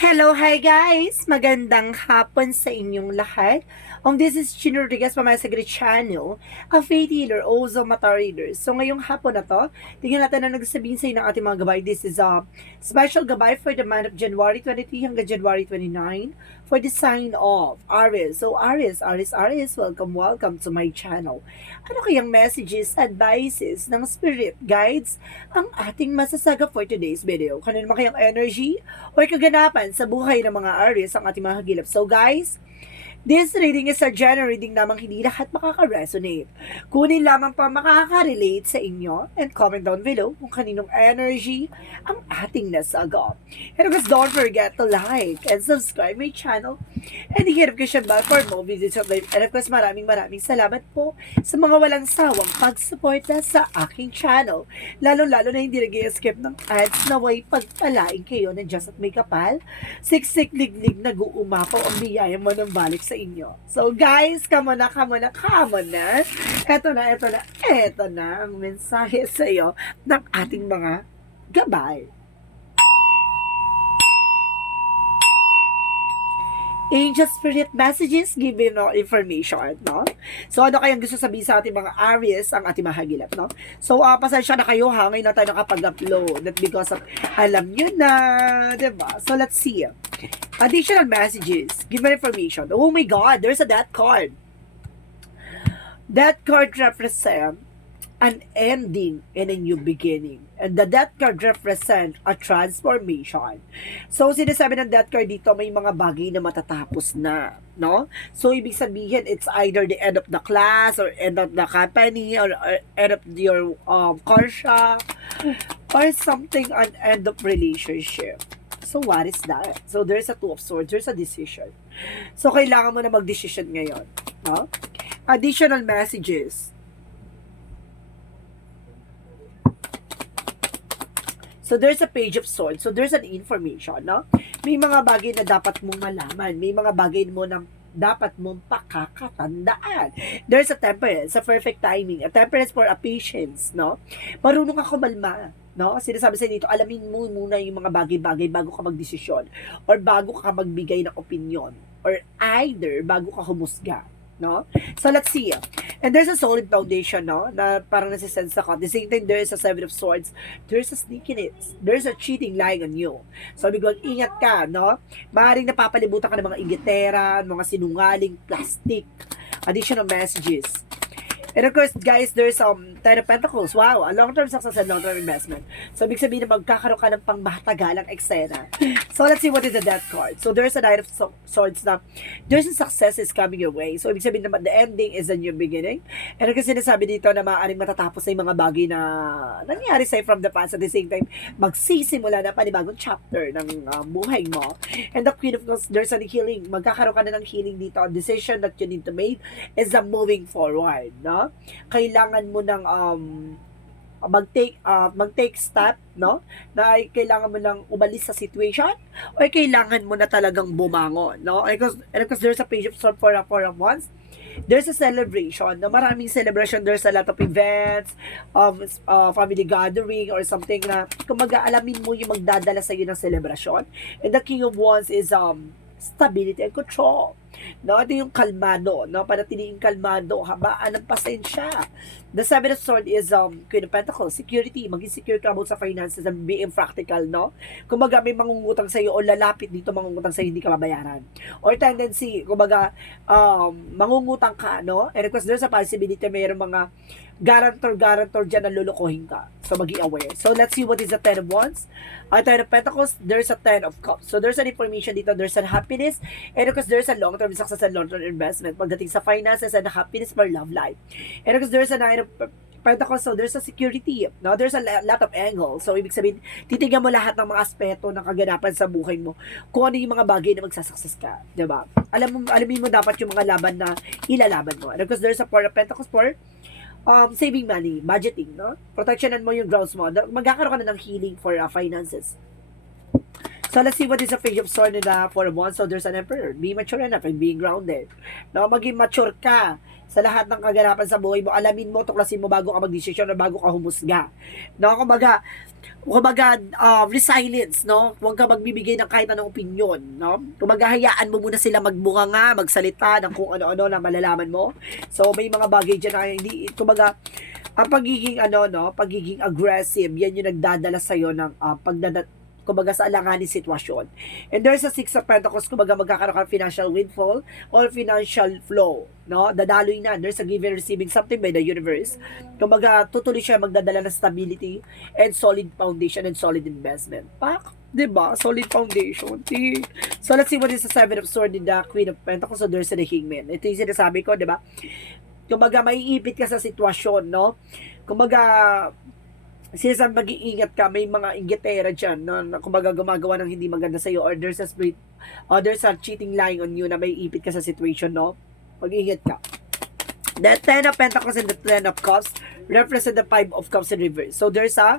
Hello, hi guys! Magandang hapon sa inyong lahat. This is Chino Rodriguez from my Sagri Channel, a faith healer, also mata reader. So ngayong hapon na to, tingnan natin na nagsabihin sa inyo ng ating mga gabay. This is a special gabay for the month of January 23 hanggang January 29 for the sign of Aries. So Aries, welcome to my channel. Ano kayang messages, advices ng spirit guides ang ating masasaga for today's video? Kanino naman kayang energy or kaganapan sa buhay ng mga Aries ang ating mga hagilap. So guys, this reading is a general reading lamang, hindi lahat makaka-resonate. Kunin lamang pa makaka-relate sa inyo and comment down below kung kaninong energy ang ating nasagot. And of course, don't forget to like and subscribe my channel and hit notification bell for more videos of life. And of course, maraming salamat po sa mga walang sawang pagsuporta sa aking channel. Lalo-lalo na hindi nag-skip ng ads, naway pagpalain kayo ng Diyos at may kapal. Siksik liglig nag-uumapaw ang biyaya mo ng balik sa inyo. So guys, come on na. Eto na ang mensahe sa iyo ng ating mga gabay. Angel Spirit Messages giving no information, no? So, ano kayang gusto sabihin sa ating mga Aries ang ating mahagilap, no? So, pasensya na kayo ha, ngayon na tayo nakapag-upload. That because of, alam nyo na, diba? So, let's see. Additional messages, given information. Oh my God, there's a death card. That card represents an ending and a new beginning. And the death card represents a transformation. So, sinasabi ng death card dito, may mga bagay na matatapos na, no? So, ibig sabihin, it's either the end of the class, or end of the company, or end of your contract, or something, an end of relationship. So, what is that? So, there's a Two of Swords, there's a decision. So, kailangan mo na mag-decision ngayon, no? Additional messages. So, there's a Page of Swords. So, there's an information, no? May mga bagay na dapat mong malaman. May mga bagay mo na dapat mong pakakatandaan. There's a Temperance, a perfect timing. A Temperance for a patience, no? Marunong ka kumalma, no? Sinasabi sa dito, alamin mo muna yung mga bagay-bagay bago ka magdesisyon or bago ka magbigay ng opinion or either bago ka humusga, no? So, let's see. And there's a solid foundation, no? Na parang nasisense ako. At the same time, there is a Seven of Swords. There's a sneakiness. There's a cheating lying on you. So, biglang ingat ka, no? Maaaring napapalibutan ka ng mga ingitera, mga sinungaling, plastic, additional messages. And of course, guys, there's Ten of Pentacles. Wow, a long-term success and long-term investment. So, ibig sabihin na magkakaroon ka ng pangmatagalang eksena. So, let's see what is the death card. So, there's a Knight of Swords na there's a success is coming your way. So, ibig sabihin na the ending is a new beginning. And kasi sinasabi dito na maaaring matatapos na yung mga bagay na nangyari sa'yo from the past. At the same time, magsisimula na panibagong chapter ng buhay mo. And the Queen of Cups, there's a healing. Magkakaroon ka na ng healing dito. A decision that you need to make is a moving forward, no? Kailangan mo ng mag-take step, no? Na kailangan mo nang umalis sa situation or kailangan mo na talagang bumangon, no? And because there's a Page of Swords for a once, there's a celebration, no? Maraming celebration, there's a lot of events, family gathering or something na kumaga alamin mo yung magdadala sa iyo ng celebration. And the King of Wands is stability and control. No, ito yung kalmado, no? Panatiliing kalmado, habaan ng pasensya. The Seven of Swords is Queen of Pentacles, security, maging secure ka about sa finances and being practical, no? Kumbaga may mangungutang sa iyo o lalapit dito mangungutang sa iyo, hindi ka mabayaran. Or tendency, kumbaga mangungutang ka, no? And of course, there's a possibility mayroong mga guarantor dyan na lulukohin ka. So, maging aware. So, let's see what is the Ten of Wands. Ten of Pentacles, there's a Ten of Cups. So, there's an information dito, there's an happiness, and of course, there's a long-term success and long-term investment pagdating sa finances and happiness for love life. And of course, there's a Nine of Pentacles, so there's a security, no? There's a lot of angles. So, ibig sabihin, titignan mo lahat ng mga aspeto ng kaganapan sa buhay mo. Kung ano yung mga bagay na magsasucess ka, diba? Alamin mo dapat yung mga laban na ilalaban mo. And of course, there's a Four of Pentacles for saving money, budgeting, no? Protectionan mo yung grounds mo. Magkakaroon ka na ng healing for finances. So let's see what is the Page of Swords in the Four of Wands. So there's an Emperor. Be mature enough and being grounded. No, maging mature ka sa lahat ng kaganapan sa buhay mo. Alamin mo, tuklasin mo bago ka magdesisyon o bago ka humusga. No, kumbaga, resilience, no? Huwag ka magbibigay ng kahit anong opinion, no? Kumbaga, hayaan mo muna sila magbunganga, magsalita ng kung ano-ano na malalaman mo. So, may mga bagay dyan na hindi, kumbaga, ang pagiging aggressive, yan yung nagdadala sa'yo ng kumbaga sa alanganin sitwasyon. And there's a Six of Pentacles, kumbaga magkakaroon ka ng financial windfall or financial flow, no? Dadaloy na. There's a give and receiving something by the universe. Kumbaga, tutuloy siya magdadala ng stability and solid foundation and solid investment. Pak, diba? Solid foundation. So, let's see what is the Seven of Swords in the Queen of Pentacles. So, there's a Hangman. Ito yung sinasabi ko, diba? Kumbaga, maiipit ka sa sitwasyon, no? Kumbaga, sinasabi mag-iingat ka, may mga inggitera dyan na kumbaga gumagawa ng hindi maganda sa'yo or there's a cheating lying on you na may ipit ka sa situation, no? Mag-iingat ka. The Ten of Pentacles and the Ten of Cups represent the Five of Cups in reverse. So there's a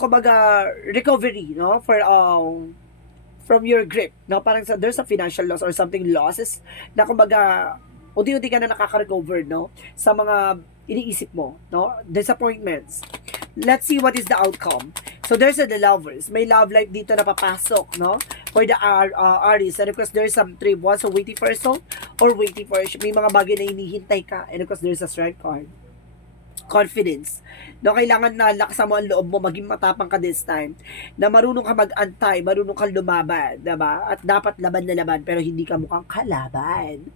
kumbaga recovery, no? From your grip, no? Parang there's a financial loss or something losses na kumbaga unti-unti ka na nakaka-recover, no? Sa mga iniisip mo, no? Disappointments. Let's see what is the outcome. So there's the lovers. May love life dito na papasok, no? For the Aries. And of course, there's some three of wands. So waiting for a soul or waiting for a may mga bagay na hinihintay ka. And of course, there's a strength card. Confidence. No, kailangan na lakasan mo ang loob mo, maging matapang ka this time. Na marunong ka mag-antay, marunong ka lumaban, diba? At dapat laban na laban, pero hindi ka mukhang kalaban.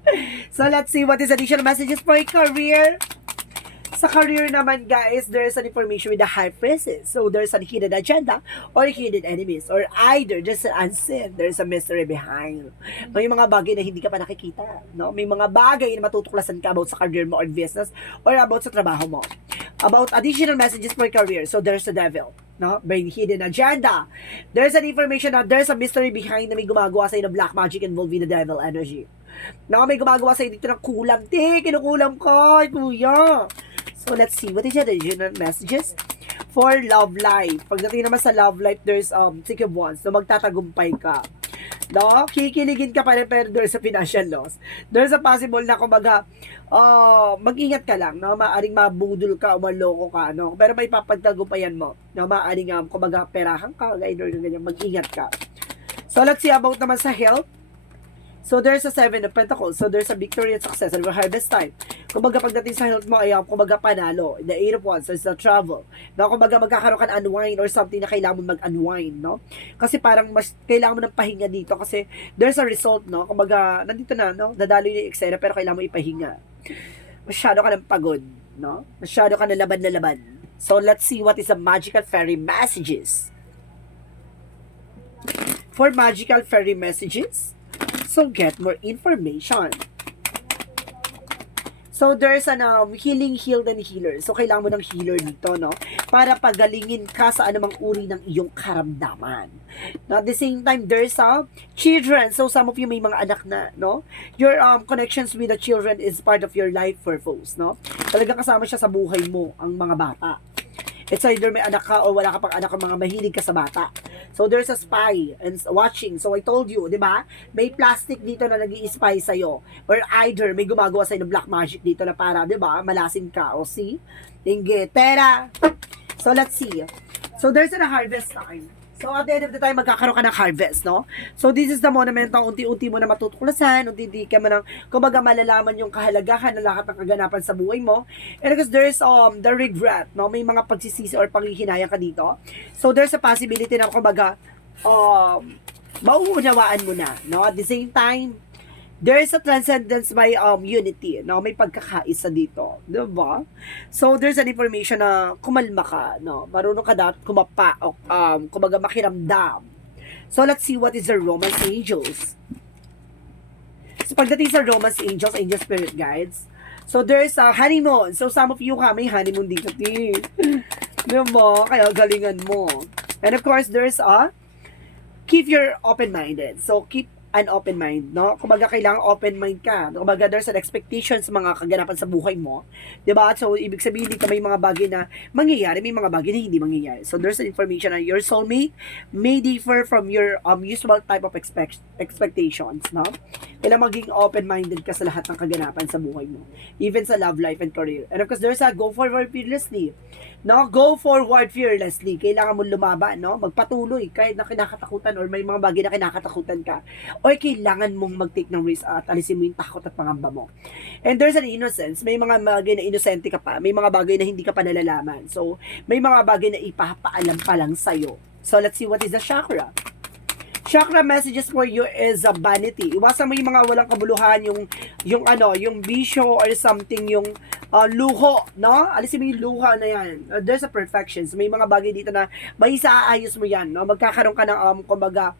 So let's see what is additional messages for your career. Sa career naman, guys, there's an information with the High Priestess. So, there's a hidden agenda or hidden enemies. Or either there's an unseen, there's a mystery behind. May mga bagay na hindi ka pa nakikita. No? May mga bagay na matutuklasan ka about sa career mo or business or about sa trabaho mo. About additional messages for career. So, there's the devil. No? May hidden agenda. There's an information na there's a mystery behind na may gumagawa sa'yo na black magic involving the devil energy. No? May gumagawa sa'yo dito ng kulam. Kinukulam ko, kuya. So, let's see. What is the additional messages for love life? Pagdating naman sa love life, there's Six of Wands. So, magtatagumpay ka. No? Kikiligin ka pa rin, pero there's a financial loss. There's a possible na, kumbaga, mag-ingat ka lang, no? Maaring mabudol ka o maloko ka, no? Pero may papagtagumpayan mo. No? Maaring, kumbaga, perahan ka, ganyan, mag-ingat ka. So, let's see about naman sa health. So, there's a Seven of Pentacles. So, there's a victory and success and harvest time. Kumbaga, pagdating sa health mo, ay kumbaga panalo. The Eight of Wands, so it's a travel. No, kumbaga, magkakaroon ka ng unwind or something na kailangan mo mag-unwind, no? Kasi parang mas kailangan mo ng pahinga dito kasi there's a result, no? Kumbaga, nandito na, no? Dadalo yung eksena pero kailangan mo ipahinga. Masyado ka ng pagod, no? Masyado ka na laban. So, let's see what is the magical fairy messages. For magical fairy messages, so get more information. So, there's an healing, healed, and healer. So, kailangan mo ng healer dito, no? Para pagalingin ka sa anumang uri ng iyong karamdaman. Now, at the same time, there's children. So, some of you may mga anak na, no? Your connections with the children is part of your life purpose, no? Talagang kasama siya sa buhay mo, ang mga bata. It's either may anak ka o wala ka pang anak o mga mahilig ka sa bata. So, there's a spy and watching. So, I told you, di ba? May plastic dito na nag-i-spy sa'yo. Or either may gumagawa sa'yo ng black magic dito na para, di ba? Malasin ka. O, see? Inggitera. So, let's see. So, there's a harvest time. So, at the end of the time, magkakaroon ka ng harvest, no? So, this is the moment na unti-unti mo na matutuklasan, unti-unti ka mo nang, kumbaga, malalaman yung kahalagahan ng lahat ng kaganapan sa buhay mo. And because there's the regret, no? May mga pagsisisi or panghihinayang ka dito. So, there's a possibility na, kumbaga, mauunawaan mo na, no? At the same time, there is a transcendence by unity, no? May pagkakaisa dito, 'di ba? So there's an information na kumalma ka, no? Marunong ka dapat kumapa o kumbaga makiramdam. So let's see what is the Romance Angels. So pagdating sa Romance Angels, Angel Spirit Guides, so there's a honeymoon. So some of you may honeymoon dito, di ba? Kaya galingan mo. And of course, there's a keep your open-minded. So keep an open mind, no? Kumbaga, kailangan open mind ka. Kumbaga, there's an expectations sa mga kaganapan sa buhay mo. 'Di ba? So, ibig sabihin dito, may mga bagay na mangyayari, may mga bagay na hindi mangyayari. So, there's an information na your soulmate may differ from your usual type of expectations, no? Kailangan maging open-minded ka sa lahat ng kaganapan sa buhay mo. Even sa love life and career. And of course, there's a go forward fearlessly. No, go forward fearlessly. Kailangan mo lumaban, no? Magpatuloy kahit na kinakatakutan or may mga bagay na kinakatakutan ka. O kailangan mong mag-take ng risk at alisin mo yung takot at pangamba mo. And there's an innocence. May mga bagay na inosente ka pa. May mga bagay na hindi ka pa nalalaman. So, may mga bagay na ipapaalam pa lang sa'yo. So, let's see what is the chakra. Chakra messages for you is a vanity. Iwasan mo yung mga walang kabuluhan, yung bisyo or something, yung luho, no? Alisin mo yung luha na yan. There's a perfection. So, may mga bagay dito na may isaayos mo yan, no? Magkakaroon ka ng, kumbaga,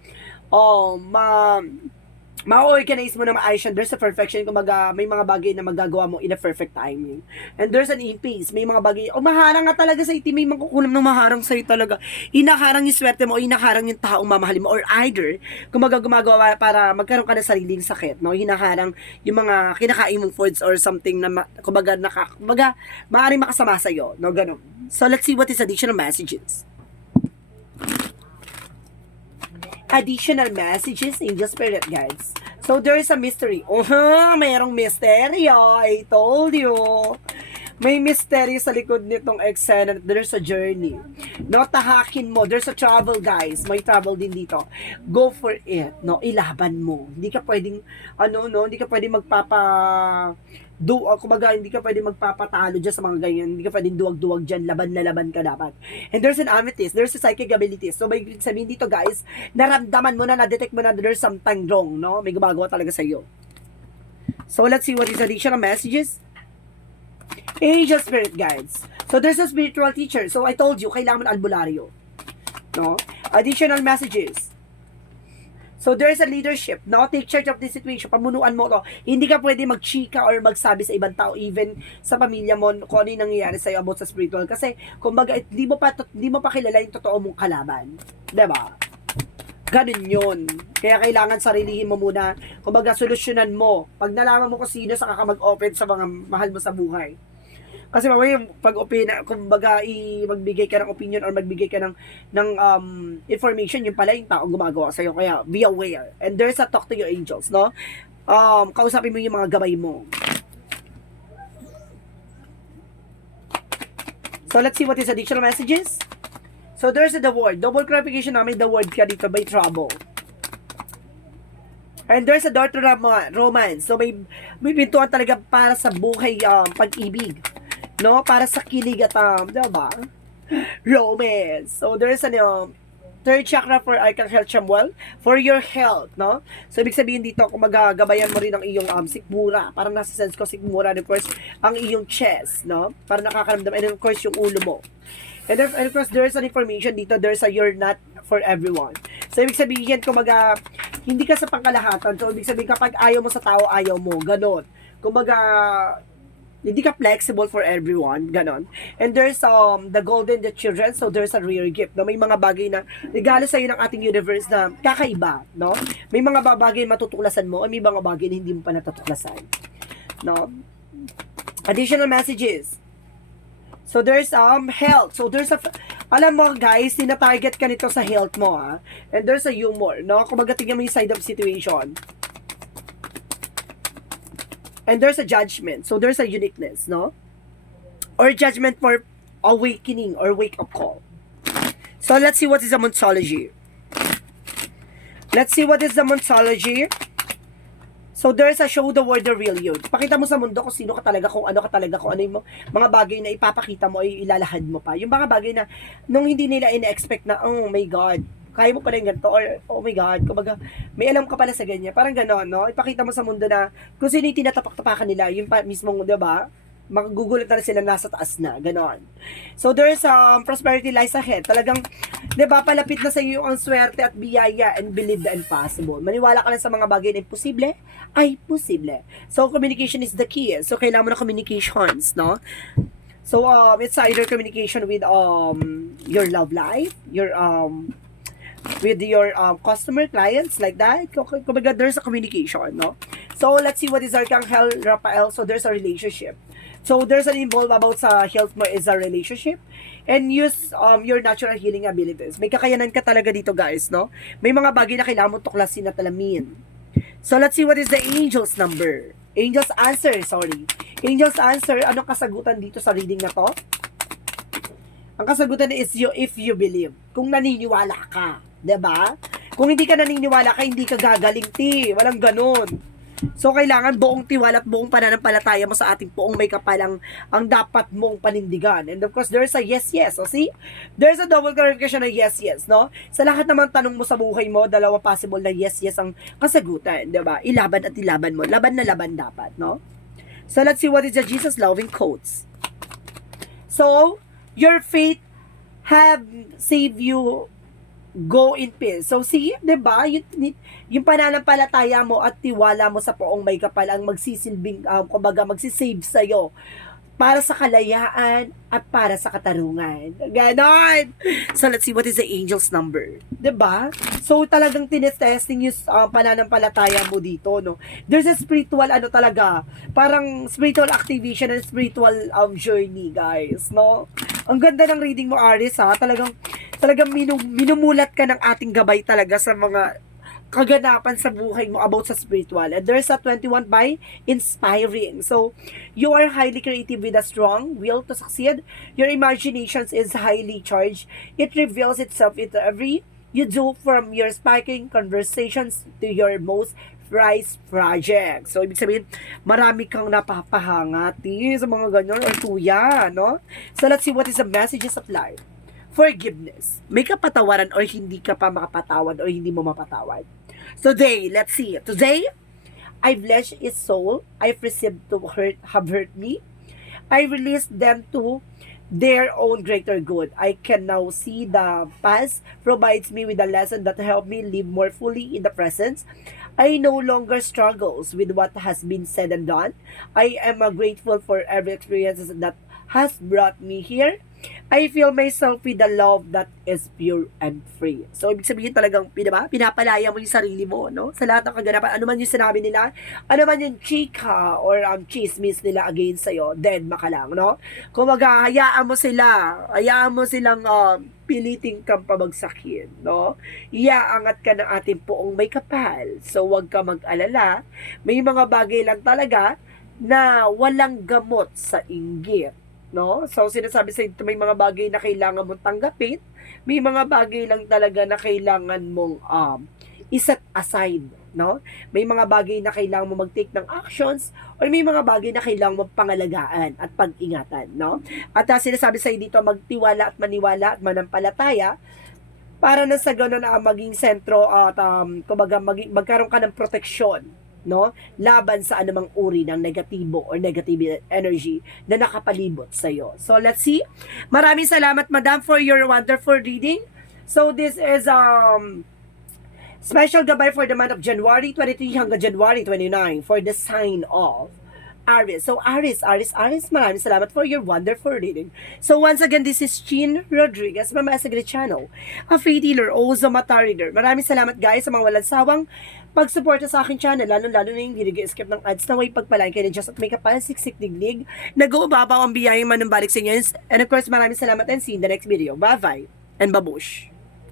ma-organize mo na maayos yan. There's a perfection. Kumbaga, may mga bagay na magagawa mo in a perfect timing. And there's an impasse. May mga bagay, maharang nga talaga sa itim. May mangkukulam ng maharang sa'yo talaga. Inaharang yung swerte mo o inaharang yung taong mamahalin mo. Or either, kumbaga gumagawa para magkaroon ka ng sariling sakit. No? Hinaharang yung mga kinakain mong foods or something na, kumbaga, maaaring makasama sa'yo. No? Ganun. So, let's see what is additional messages. Additional messages, angel spirit guides. So, there is a mystery. Mayroong misteryo. I told you. May mystery sa likod nitong eksena. There's a journey. No, tahakin mo. There's a travel, guys. May travel din dito. Go for it. No, ilaban mo. Hindi ka pwedeng, hindi ka pwedeng kumbaga, hindi ka pwedeng magpapatalo dyan sa mga ganyan. Hindi ka pwedeng duwag-duwag dyan. Laban na laban ka dapat. And there's an amethyst. There's a psychic abilities. So, may sabihin dito, guys, naramdaman mo na, na-detect mo na there's something wrong, no? May gumagawa talaga sa iyo. So, let's see what is additional messages. Angel spirit guides. So, there's a spiritual teacher. So, I told you, kailangan mo ng albularyo. No? Additional messages. So, there's a leadership, no? Take charge of this situation. Pamunuan mo to. Hindi ka pwede magchika or magsabi sa ibang tao, even sa pamilya mo, kung ano yung nangyayari sa'yo about sa spiritual. Kasi, kumbaga, hindi mo pa kilala yung totoo mong kalaban. Diba? Ganun yun. Kaya kailangan sarilihin mo muna. Kumbaga, solusyonan mo. Pag nalaman mo kung sino, saka ka mag-open sa mga mahal mo sa buhay. Kasi mamaya yung kumbaga magbigay ka ng opinion or magbigay ka ng information, yung pala yung taong gumagawa sa'yo. Kaya be aware. And there's a talk to your angels, no? Kausapin mo yung mga gabay mo. So let's see what is additional messages. So there's the word. Double clarification namin the word ka dito by trouble. And there's a door to romance. So may pintuan talaga para sa buhay, pag-ibig. No, para sa kilig at diba? Romance. So there's third chakra for Archangel Chamuel for your health, no? So ibig sabihin dito, kung magagabayan mo rin ang iyong sikmura, parang nasa sense ko sikmura, and of course ang iyong chest, no? Para nakakaramdam, and of course yung ulo mo. And of course there's an information dito, there's a you're not for everyone. So ibig sabihin kumaga hindi ka sa pangkalahatan. So ibig sabihin kapag ayaw mo sa tao, ayaw mo, ganon. Kumaga hindi ka flexible for everyone, ganon. And there's the golden the children, so there's a rare gift. No? May mga bagay na regalo sa iyo ng ating universe na kakaiba, no? May mga bagay matutuklasan mo, at may mga bagay na hindi mo pa natutuklasan. No? Additional messages. So there's health. So there's alam mo guys, tina-target ka nito sa health mo, ha. And there's a humor, no? Kung tingnan mo yung side of situation. And there's a judgment. So there's a uniqueness, no? Or judgment for awakening or wake-up call. So let's see what is the Monsology. Let's see what is the Monsology. So there's a show the world the real you. Pakita mo sa mundo kung sino ka talaga, kung ano ka talaga, kung ano yung mga bagay na ipapakita mo ay ilalahad mo pa. Yung mga bagay na nung hindi nila ina-expect na, oh my God, kaya mo pala yung ganito, or oh my God, kumbaga, may alam ka pala sa ganyan. Parang gano'n, no? Ipakita mo sa mundo na kung sino yung tinatapak-tapakan nila, yung mismong, diba? Magugulat na sila nasa taas na, gano'n. So there's prosperity lies ahead. Talagang, diba, palapit na sa iyo ang swerte at biyaya, and believe the impossible. Maniwala ka lang sa mga bagay na imposible, ay posible. So communication is the key. So kailangan mo ng communications, no? So it's either communication with your love life, your with your customer, clients, like that. Kumbaga, there's a communication, no? So, let's see what is Archangel Raphael. So, there's a relationship. So, there's an involved about sa health mo is a relationship. And use your natural healing abilities. May kakayanan ka talaga dito, guys, no? May mga bagay na kailangan mo tuklasin at alamin. So, let's see what is the angel's number. Angel's answer, sorry. Angel's answer, anong kasagutan dito sa reading na to? Ang kasagutan is if you believe. Kung naniniwala ka. 'Di ba? Kung hindi ka naniniwala ka, hindi ka gagaling, ti. Walang ganun. So, kailangan buong tiwala at buong pananampalataya mo sa ating poong may kapal ang dapat mong panindigan. And of course, there's a yes. So, see? There's a double clarification na yes, no? Sa lahat naman tanong mo sa buhay mo, dalawa possible na yes ang kasagutan. 'Di ba? Ilaban at ilaban mo. Laban na laban dapat, no? So, let's see what is the Jesus loving quotes. So, your faith have saved you, go in peace. So, see, diba? Yung pananampalataya mo at tiwala mo sa poong may kapal ang magsisilbing, kumbaga, magsisave sa'yo para sa kalayaan at para sa katarungan. Ganon! So, let's see what is the angel's number. Diba? So, talagang tinetesting yung pananampalataya mo dito, no? There's a spiritual, talaga, parang spiritual activation and spiritual journey, guys, no? Ang ganda ng reading mo, Aries, ha? Talagang minumulat ka ng ating gabay talaga sa mga kaganapan sa buhay mo about sa spiritual. And there's a 21 by inspiring. So, you are highly creative with a strong will to succeed. Your imagination is highly charged. It reveals itself into every you do, from your sparking conversations to your most prized project. So, ibig sabihin, marami kang napapahangati sa mga ganyan or tuya, no? So, let's see what is the messages of life. Forgiveness. May kapatawaran or hindi ka pa makapatawad or hindi mo mapatawad. Today, let's see. Today, I've blessed its soul. I've received to have hurt me. I released them to their own greater good. I can now see the past provides me with a lesson that help me live more fully in the present. I no longer struggles with what has been said and done. I am grateful for every experience that has brought me here. I feel myself with the love that is pure and free. So, ibig sabihin talagang, pinapalaya mo yung sarili mo, no? Sa lahat ng kaganapan, ano man yung sinabi nila, ano man yung chika or chismis nila against sa'yo, dead ka lang, no? Kung hayaan mo silang piliting kang pabagsakin, no? Iaangat ka ng ating poong may kapal. So, huwag ka mag-alala. May mga bagay lang talaga na walang gamot sa inggit, no? So, sinasabi sa ito, may mga bagay na kailangan mong tanggapin, may mga bagay lang talaga na kailangan mong iset aside, no? May mga bagay na kailangan mong mag-take ng actions, or may mga bagay na kailangan mong pangalagaan at pag-ingatan, no? At sinasabi sa dito, magtiwala at maniwala at manampalataya, para na sa gano'n na maging sentro at kumbaga magkaroon ka ng proteksyon, no, laban sa anumang uri ng negatibo or negative energy na nakapalibot sa iyo. So, let's see. Maraming salamat, Madam, for your wonderful reading. So, this is special gabay for the month of January 23 hanggang January 29 for the sign of Aries. So, Aries, maraming salamat for your wonderful reading. So, once again, this is Chin Rodriguez, Mama Asagri Channel, a faith healer, also mata reader. Maraming salamat, guys, sa mga walang sawang pagsuporta sa aking channel, lalo-lalo na yung hindi nag-skip ng ads na way pagpalain kayo na just at may kapal, siksik diglig, nag-uubabaw ang biyayang manumbalik sa inyo. And of course, maraming salamat and see you in the next video. Bye-bye and babush!